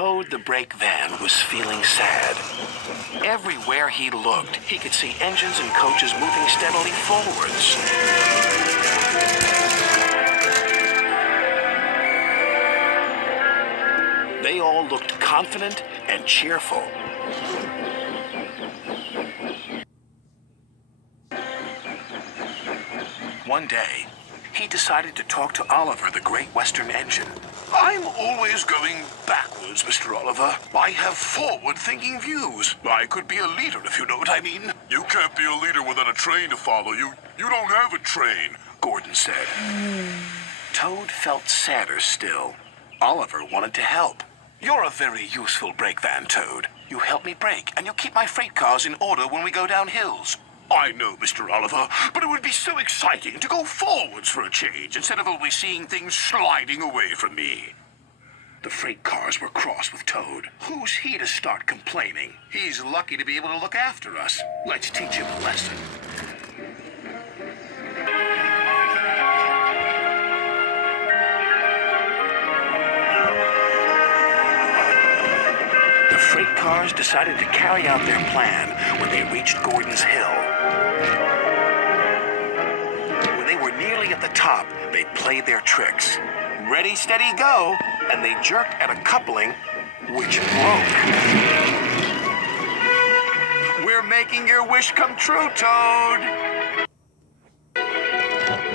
Toad the brake van was feeling sad. Everywhere he looked, he could see engines and coaches moving steadily forwards. They all looked confident and cheerful. One day, he decided to talk to Oliver, the Great Western Engine. I'm always going backwards, Mr. Oliver. I have forward-thinking views. I could be a leader, if you know what I mean. You can't be a leader without a train to follow. You don't have a train, Gordon said. Toad felt sadder still. Oliver wanted to help. You're a very useful brake van, Toad. You help me brake, and you keep my freight cars in order when we go down hills. I know, Mr. Oliver, but it would be so exciting to go forwards for a change instead of always seeing things sliding away from me. The freight cars were cross with Toad. Who's he to start complaining? He's lucky to be able to look after us. Let's teach him a lesson. The freight cars decided to carry out their plan when they reached Gordon's Hill. When they were nearly at the top, they played their tricks. Ready, steady, go! And they jerked at a coupling, which broke. We're making your wish come true, Toad!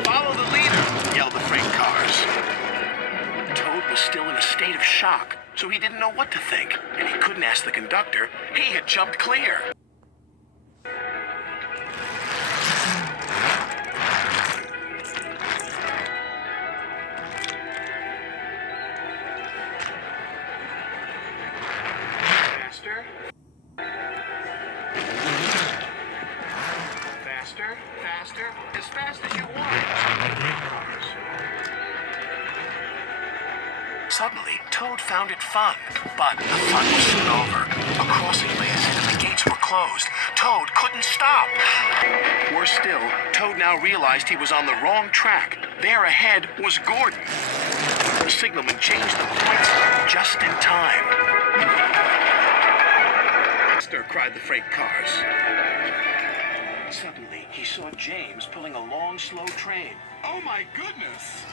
Follow the leader, yelled the freight cars. Toad was still in a state of shock, so he didn't know what to think, and he couldn't ask the conductor. He had jumped clear. Faster, faster, as fast as you want. Suddenly, Toad found it fun, but the fun was soon over. A crossing lay ahead and the gates were closed. Toad couldn't stop. Worse still, Toad now realized he was on the wrong track. There ahead was Gordon. The signalman changed the points just in time. Faster, cried the freight cars. Suddenly, he saw James pulling a long, slow train. Oh my goodness!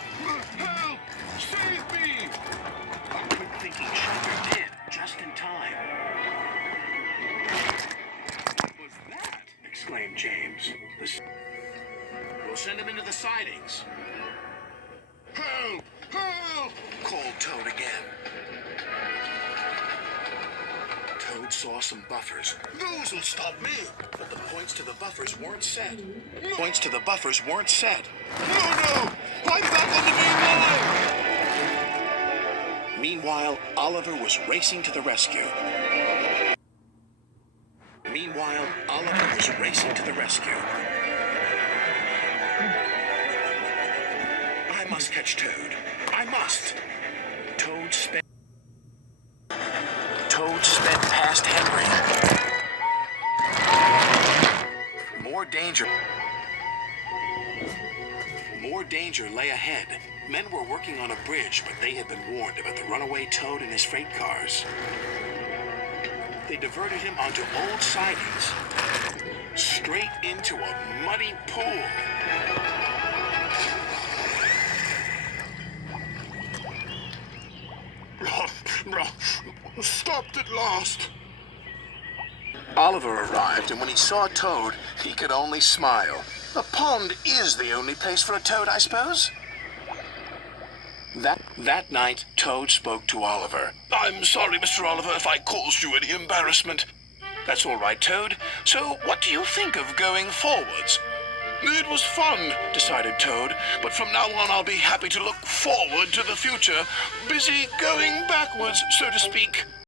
Help! Save me! A quick-thinking chauffeur did, just in time. What was that? Exclaimed James. We'll send him into the sidings. Help! Help! Called Toad again. Toad saw some buffers. Those will stop me! But the points to the buffers weren't set. Points to the buffers weren't set. No! I'm back on the main line! Meanwhile, Oliver was racing to the rescue. I must catch Toad. I must. Toad sped past Henry. More danger lay ahead. Men were working on a bridge, but they had been warned about the runaway Toad and his freight cars. They diverted him onto old sidings, straight into a muddy pool. Stopped at last. Oliver arrived, and when he saw Toad, he could only smile. A pond is the only place for a toad, I suppose? That night, Toad spoke to Oliver. I'm sorry, Mr. Oliver, if I caused you any embarrassment. That's all right, Toad. So, what do you think of going forwards? It was fun, decided Toad, but from now on I'll be happy to look forward to the future, busy going backwards, so to speak.